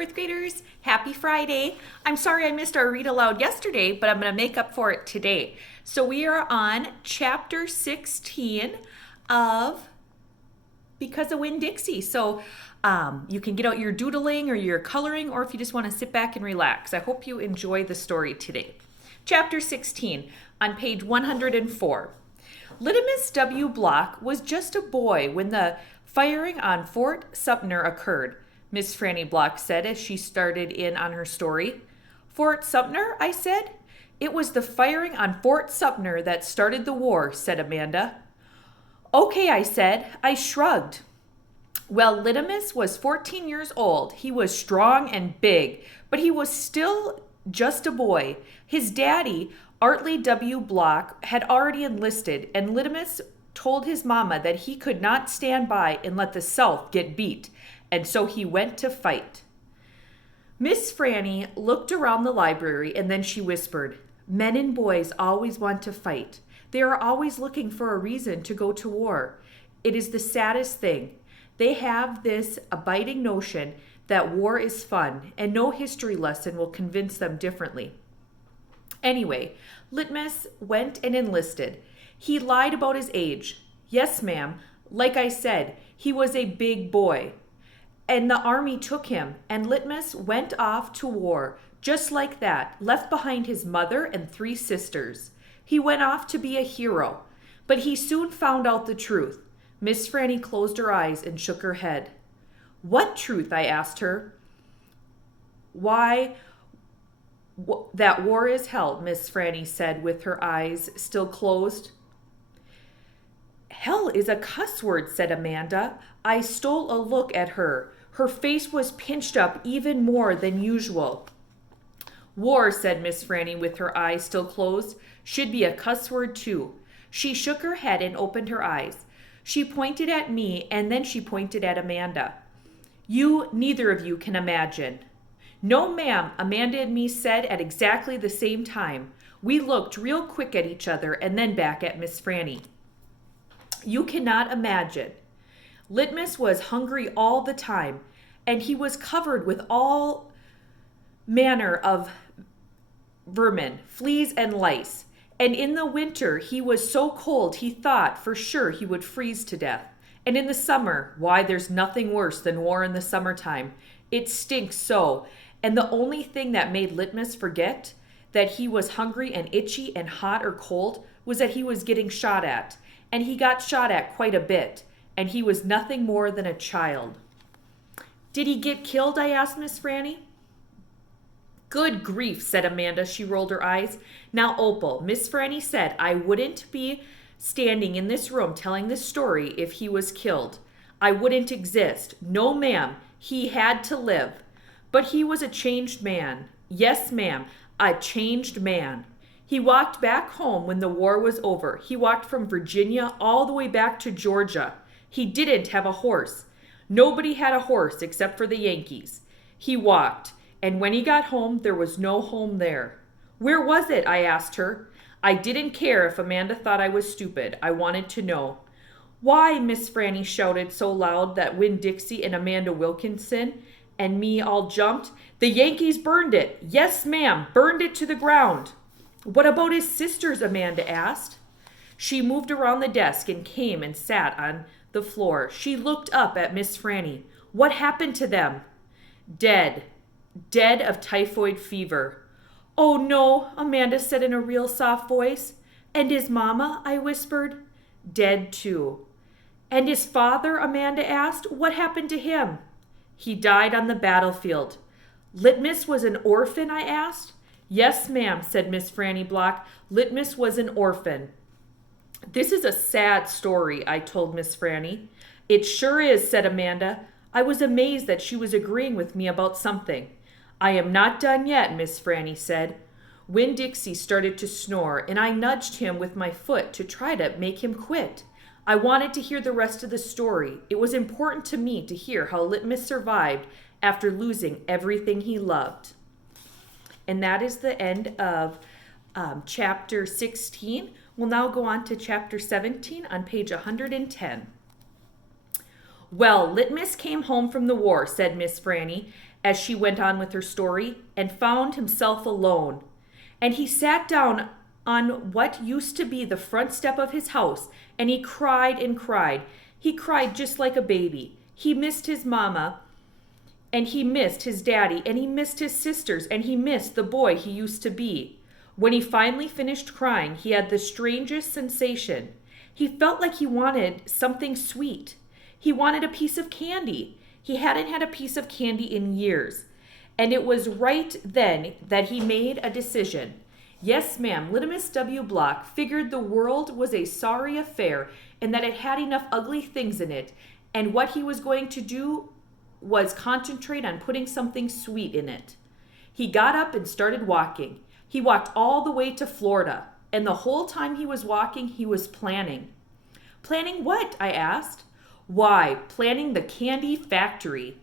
fourth graders. Happy Friday. I'm sorry I missed our read aloud yesterday, but I'm going to make up for it today. So we are on chapter 16 of Because of Winn-Dixie. So you can get out your doodling or your coloring, or if you just want to sit back and relax. I hope you enjoy the story today. Chapter 16 on page 104. Littimus W. Block was just a boy when the firing on Fort Sumter occurred, Miss Franny Block said as she started in on her story. Fort Sumter, I said. It was the firing on Fort Sumter that started the war, said Amanda. Okay, I said. I shrugged. Well, Littimus was 14 years old. He was strong and big, but he was still just a boy. His daddy, Artley W. Block, had already enlisted, and Littimus told his mama that he could not stand by and let the South get beat, and so he went to fight. Miss Franny looked around the library and then she whispered, Men and boys always want to fight. They are always looking for a reason to go to war. It is the saddest thing. They have this abiding notion that war is fun, and no history lesson will convince them differently. Anyway, Litmus went and enlisted. He lied about his age. Yes, ma'am. Like I said, he was a big boy. And the army took him, and Litmus went off to war, just like that, left behind his mother and 3 sisters. He went off to be a hero, but he soon found out the truth. Miss Franny closed her eyes and shook her head. What truth? I asked her. Why, that war is hell, Miss Franny said with her eyes still closed. Hell is a cuss word, said Amanda. I stole a look at her. Her face was pinched up even more than usual. War, said Miss Franny with her eyes still closed, should be a cuss word too. She shook her head and opened her eyes. She pointed at me and then she pointed at Amanda. You, neither of you can imagine. No, ma'am, Amanda and me said at exactly the same time. We looked real quick at each other and then back at Miss Franny. You cannot imagine. Litmus was hungry all the time, and he was covered with all manner of vermin, fleas and lice. And in the winter, he was so cold he thought for sure he would freeze to death. And in the summer, why, there's nothing worse than war in the summertime. It stinks so. And the only thing that made Litmus forget that he was hungry and itchy and hot or cold was that he was getting shot at. And he got shot at quite a bit. And he was nothing more than a child. Did he get killed? I asked Miss Franny. Good grief, said Amanda. She rolled her eyes. Now, Opal, Miss Franny said I wouldn't be standing in this room telling this story if he was killed. I wouldn't exist. No, ma'am. He had to live. But he was a changed man. Yes, ma'am, a changed man. He walked back home when the war was over. He walked from Virginia all the way back to Georgia. He didn't have a horse. Nobody had a horse except for the Yankees. He walked, and when he got home, there was no home there. Where was it? I asked her. I didn't care if Amanda thought I was stupid. I wanted to know. Why, Miss Franny shouted so loud that Winn-Dixie and Amanda Wilkinson and me all jumped. The Yankees burned it. Yes, ma'am, burned it to the ground. What about his sisters? Amanda asked. She moved around the desk and came and sat on the floor. She looked up at Miss Franny. What happened to them? Dead. Dead of typhoid fever. Oh, no, Amanda said in a real soft voice. And his mama? I whispered. Dead, too. And his father? Amanda asked. What happened to him? He died on the battlefield. Litmus was an orphan? I asked. Yes, ma'am, said Miss Franny Block. Litmus was an orphan. This is a sad story, I told Miss Franny. It sure is, said Amanda. I was amazed that she was agreeing with me about something. I am not done yet, Miss Franny said. Winn-Dixie started to snore, and I nudged him with my foot to try to make him quit. I wanted to hear the rest of the story. It was important to me to hear how Litmus survived after losing everything he loved. And that is the end of chapter 16. We'll now go on to chapter 17 on page 110. Well, Litmus came home from the war, said Miss Franny, as she went on with her story, and found himself alone. And he sat down on what used to be the front step of his house, and he cried and cried. He cried just like a baby. He missed his mama, and he missed his daddy, and he missed his sisters, and he missed the boy he used to be. When he finally finished crying, he had the strangest sensation. He felt like he wanted something sweet. He wanted a piece of candy. He hadn't had a piece of candy in years. And it was right then that he made a decision. Yes, ma'am, Litmus W. Block figured the world was a sorry affair and that it had enough ugly things in it, and what he was going to do was concentrate on putting something sweet in it. He got up and started walking. He walked all the way to Florida, and the whole time he was walking, he was planning. Planning what? I asked. Why, planning the candy factory.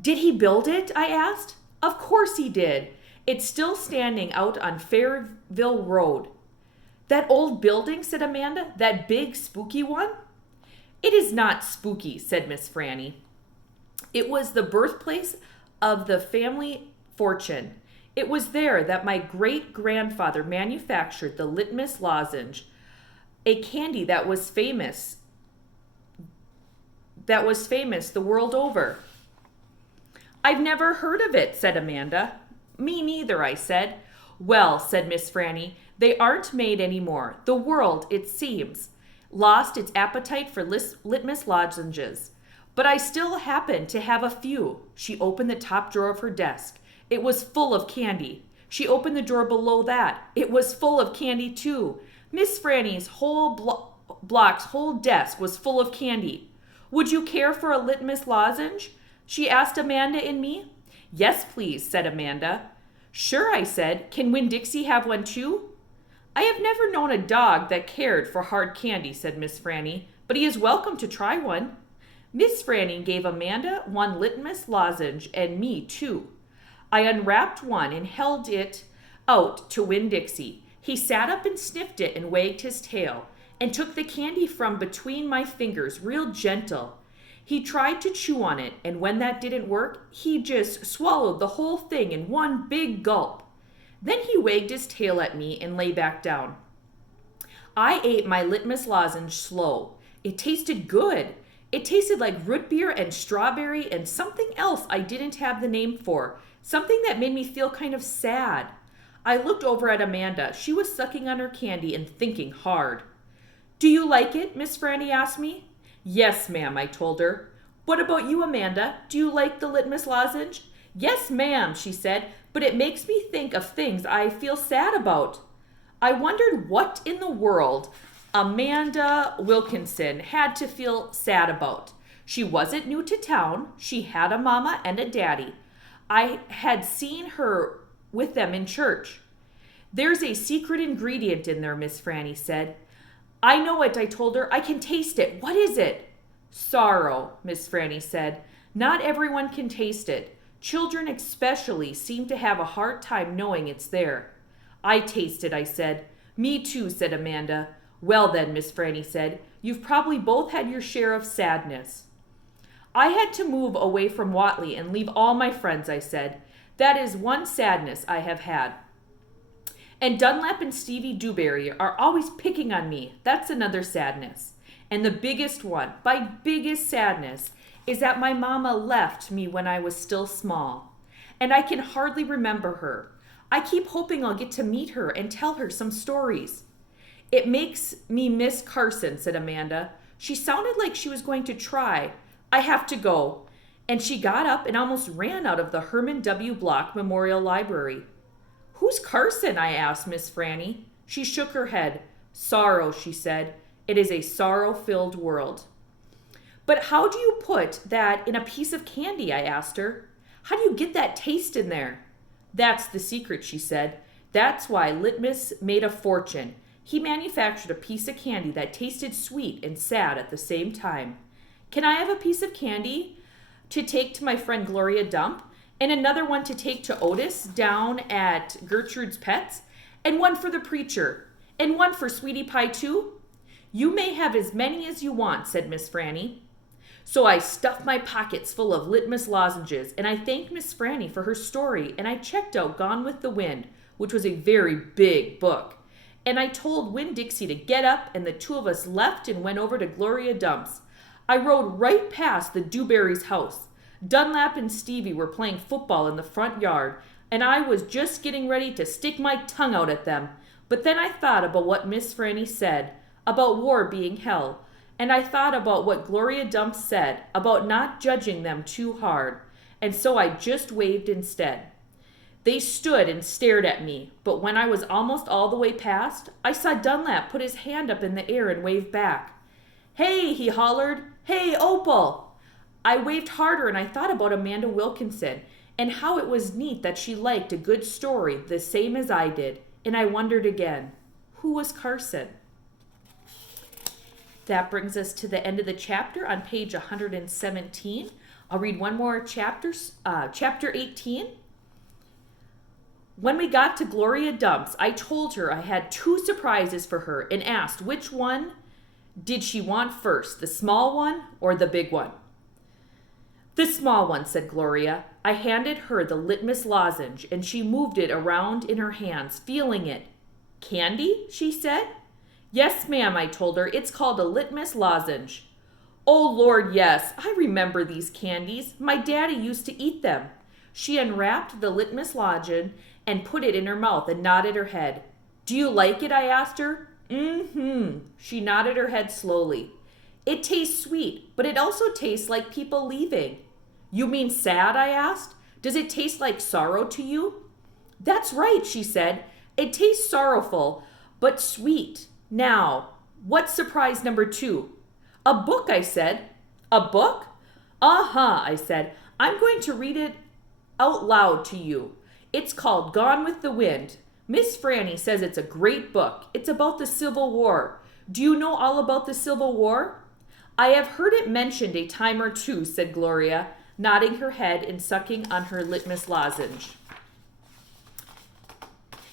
Did he build it? I asked. Of course he did. It's still standing out on Fairville Road. That old building, said Amanda, that big spooky one? It is not spooky, said Miss Franny. It was the birthplace of the family fortune. It was there that my great-grandfather manufactured the Litmus lozenge, a candy that was famous the world over. I've never heard of it, said Amanda. Me neither, I said. Well, said Miss Franny, they aren't made anymore. The world, it seems, lost its appetite for Litmus lozenges. But I still happen to have a few. She opened the top drawer of her desk. It was full of candy. She opened the drawer below that. It was full of candy, too. Miss Franny's whole block's whole desk was full of candy. Would you care for a Litmus lozenge? She asked Amanda and me. Yes, please, said Amanda. Sure, I said. Can Winn-Dixie have one, too? I have never known a dog that cared for hard candy, said Miss Franny, but he is welcome to try one. Miss Franny gave Amanda one Litmus lozenge and me 2. I unwrapped one and held it out to Winn-Dixie. He sat up and sniffed it and wagged his tail and took the candy from between my fingers real gentle. He tried to chew on it, and when that didn't work, he just swallowed the whole thing in one big gulp. Then he wagged his tail at me and lay back down. I ate my Litmus lozenge slow. It tasted good. It tasted like root beer and strawberry and something else I didn't have the name for, something that made me feel kind of sad. I looked over at Amanda. She was sucking on her candy and thinking hard. Do you like it? Miss Franny asked me. Yes, ma'am, I told her. What about you, Amanda? Do you like the Litmus lozenge? Yes, ma'am, she said, but it makes me think of things I feel sad about. I wondered what in the world Amanda Wilkinson had to feel sad about. She wasn't new to town. She had a mama and a daddy. I had seen her with them in church. There's a secret ingredient in there, Miss Franny said. I know it, I told her. I can taste it. What is it? Sorrow, Miss Franny said. Not everyone can taste it. Children especially seem to have a hard time knowing it's there. I taste it, I said. Me too, said Amanda. Well then, Miss Franny said, you've probably both had your share of sadness. I had to move away from Whatley and leave all my friends, I said. That is one sadness I have had. And Dunlap and Stevie Dewberry are always picking on me. That's another sadness. And the biggest one, my biggest sadness, is that my mama left me when I was still small. And I can hardly remember her. I keep hoping I'll get to meet her and tell her some stories. It makes me miss Carson, said Amanda. She sounded like she was going to try. I have to go. And she got up and almost ran out of the Herman W. Block Memorial Library. Who's Carson? I asked Miss Franny. She shook her head. Sorrow, she said. It is a sorrow-filled world. But how do you put that in a piece of candy? I asked her. How do you get that taste in there? That's the secret, she said. That's why Litmus made a fortune. He manufactured a piece of candy that tasted sweet and sad at the same time. Can I have a piece of candy to take to my friend Gloria Dump? And another one to take to Otis down at Gertrude's Pets? And one for the preacher? And one for Sweetie Pie too? You may have as many as you want, said Miss Franny. So I stuffed my pockets full of litmus lozenges, and I thanked Miss Franny for her story, and I checked out Gone with the Wind, which was a very big book. And I told Winn-Dixie to get up, and the two of us left and went over to Gloria Dump's. I rode right past the Dewberry's house. Dunlap and Stevie were playing football in the front yard, and I was just getting ready to stick my tongue out at them. But then I thought about what Miss Franny said, about war being hell, and I thought about what Gloria Dump said about not judging them too hard, and so I just waved instead. They stood and stared at me, but when I was almost all the way past, I saw Dunlap put his hand up in the air and wave back. "Hey," he hollered. "Hey, Opal." I waved harder, and I thought about Amanda Wilkinson and how it was neat that she liked a good story the same as I did, and I wondered again, who was Carson? That brings us to the end of the chapter on page 117. I'll read one more chapter, chapter 18. When we got to Gloria Dump's, I told her I had 2 surprises for her and asked which one did she want first, the small one or the big one? "The small one," said Gloria. I handed her the litmus lozenge, and she moved it around in her hands, feeling it. "Candy?" she said. "Yes, ma'am," I told her. "It's called a litmus lozenge." "Oh, Lord, yes. I remember these candies. My daddy used to eat them." She unwrapped the litmus lozenge and put it in her mouth and nodded her head. "Do you like it?" I asked her. "Mm-hmm." She nodded her head slowly. "It tastes sweet, but it also tastes like people leaving." "You mean sad?" I asked. "Does it taste like sorrow to you?" "That's right," she said. "It tastes sorrowful, but sweet. Now, what's surprise number 2? "A book," I said. "A book?" "Uh-huh," I said. "I'm going to read it out loud to you. It's called Gone with the Wind. Miss Franny says it's a great book. It's about the Civil War. Do you know all about the Civil War?" "I have heard it mentioned a time or two," said Gloria, nodding her head and sucking on her litmus lozenge.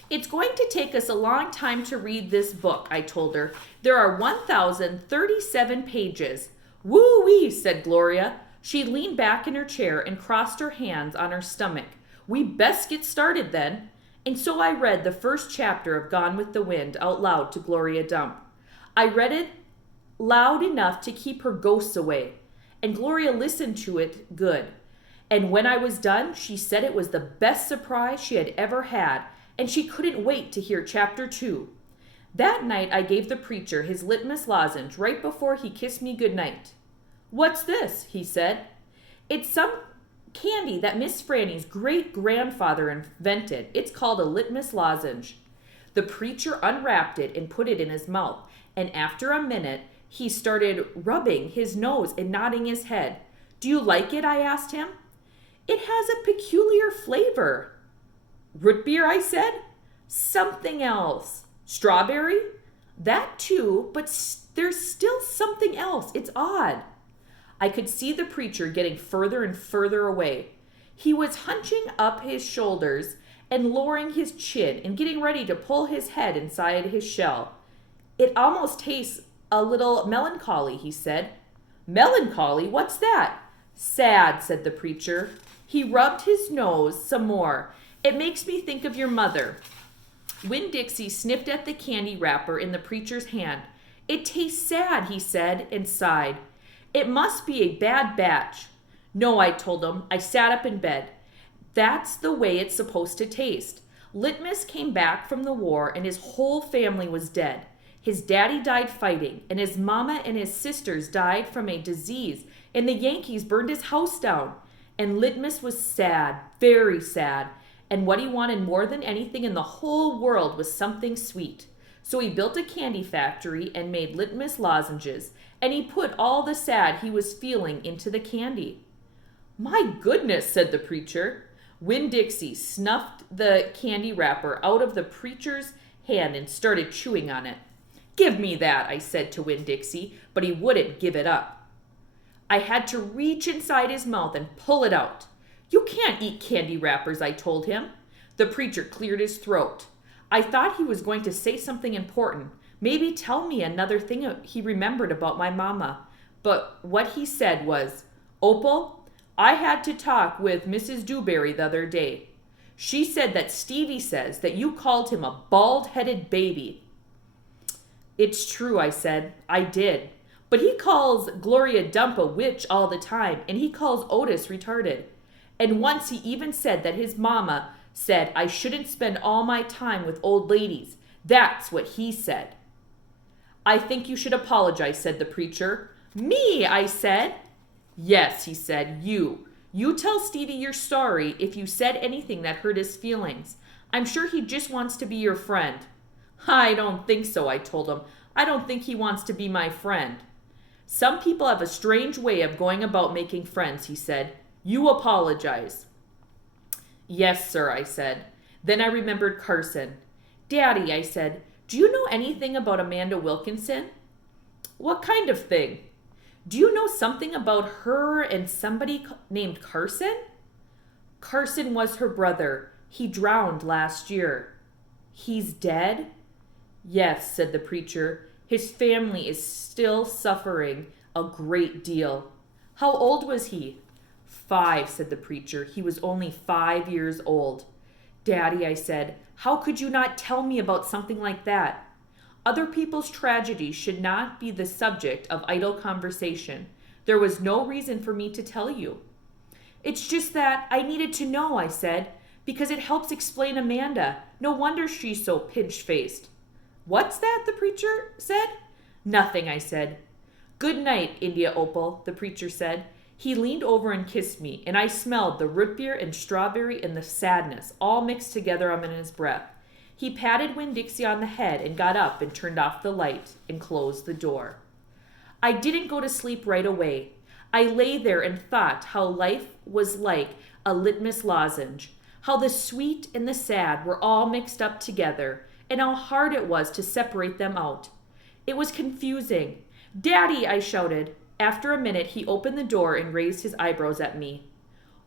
"It's going to take us a long time to read this book," I told her. "There are 1,037 pages." "Woo-wee," said Gloria. She leaned back in her chair and crossed her hands on her stomach. "We best get started then." And so I read the first chapter of Gone with the Wind out loud to Gloria Dump. I read it loud enough to keep her ghosts away, and Gloria listened to it good. And when I was done, she said it was the best surprise she had ever had, and she couldn't wait to hear chapter 2. That night I gave the preacher his litmus lozenge right before he kissed me goodnight. "What's this?" he said. "It's some candy that Miss Franny's great-grandfather invented. It's called a litmus lozenge." The preacher unwrapped it and put it in his mouth, and after a minute, he started rubbing his nose and nodding his head. "Do you like it?" I asked him. "It has a peculiar flavor." "Root beer," I said. "Something else." "Strawberry?" "That too, but there's still something else. It's odd." I could see the preacher getting further and further away. He was hunching up his shoulders and lowering his chin and getting ready to pull his head inside his shell. "It almost tastes a little melancholy," he said. "Melancholy? What's that?" "Sad," said the preacher. He rubbed his nose some more. "It makes me think of your mother." Winn-Dixie sniffed at the candy wrapper in the preacher's hand. "It tastes sad," he said, and sighed. "It must be a bad batch." "No," I told him. I sat up in bed. "That's the way it's supposed to taste." Litmus came back from the war, and his whole family was dead. His daddy died fighting, and his mama and his sisters died from a disease, and the Yankees burned his house down. And Litmus was sad, very sad, and what he wanted more than anything in the whole world was something sweet. So he built a candy factory and made litmus lozenges, and he put all the sad he was feeling into the candy. "My goodness," said the preacher. Winn-Dixie snuffed the candy wrapper out of the preacher's hand and started chewing on it. "Give me that," I said to Winn-Dixie, but he wouldn't give it up. I had to reach inside his mouth and pull it out. "You can't eat candy wrappers," I told him. The preacher cleared his throat. I thought he was going to say something important, maybe tell me another thing he remembered about my mama. But what he said was, "Opal, I had to talk with Mrs. Dewberry the other day. She said that Stevie says that you called him a bald-headed baby." "It's true," I said. "I did. But he calls Gloria Dump a witch all the time, and he calls Otis retarded. And once he even said that his mama said I shouldn't spend all my time with old ladies. That's what he said." "I think you should apologize," said the preacher. "Me," I said. "Yes," he said, you. You tell Stevie you're sorry if you said anything that hurt his feelings. I'm sure he just wants to be your friend." "I don't think so," I told him. "I don't think he wants to be my friend." "Some people have a strange way of going about making friends," he said. "You apologize." "Yes, sir," I said. Then I remembered Carson. "Daddy," I said, "do you know anything about Amanda Wilkinson?" "What kind of thing?" "Do you know something about her and somebody named Carson?" "Carson was her brother. He drowned last year." "He's dead?" "Yes," said the preacher. "His family is still suffering a great deal." "How old was he?" "5," said the preacher. "He was only 5 years old." "Daddy," I said, "how could you not tell me about something like that?" Other people's tragedies should not be the subject of idle conversation. There was no reason for me to tell you. "It's just that I needed to know," I said, "because it helps explain Amanda. No wonder she's so pinch-faced." "What's that?" the preacher said. "Nothing," I said. "Good night, India Opal," the preacher said. He leaned over and kissed me, and I smelled the root beer and strawberry and the sadness all mixed together in his breath. He patted Winn-Dixie on the head and got up and turned off the light and closed the door. I didn't go to sleep right away. I lay there and thought how life was like a litmus lozenge, how the sweet and the sad were all mixed up together, and how hard it was to separate them out. It was confusing. "Daddy," I shouted. After a minute, he opened the door and raised his eyebrows at me.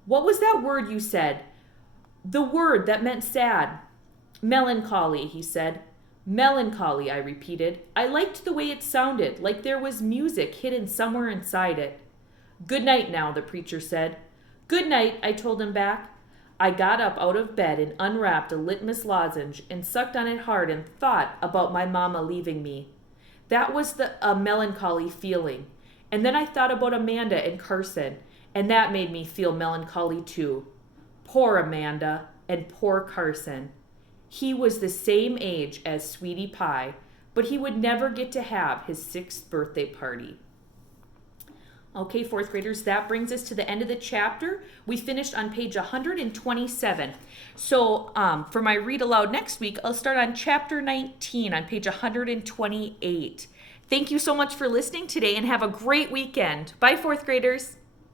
"What was that word you said? The word that meant sad." "Melancholy," he said. "Melancholy," I repeated. I liked the way it sounded, like there was music hidden somewhere inside it. "Good night now," the preacher said. "Good night," I told him back. I got up out of bed and unwrapped a litmus lozenge and sucked on it hard and thought about my mama leaving me. That was a melancholy feeling. And then I thought about Amanda and Carson, and that made me feel melancholy too. Poor Amanda and poor Carson. He was the same age as Sweetie Pie, but he would never get to have his 6th birthday party. Okay, 4th graders, that brings us to the end of the chapter. We finished on page 127. So for my read aloud next week, I'll start on chapter 19 on page 128. Thank you so much for listening today and have a great weekend. Bye, 4th graders.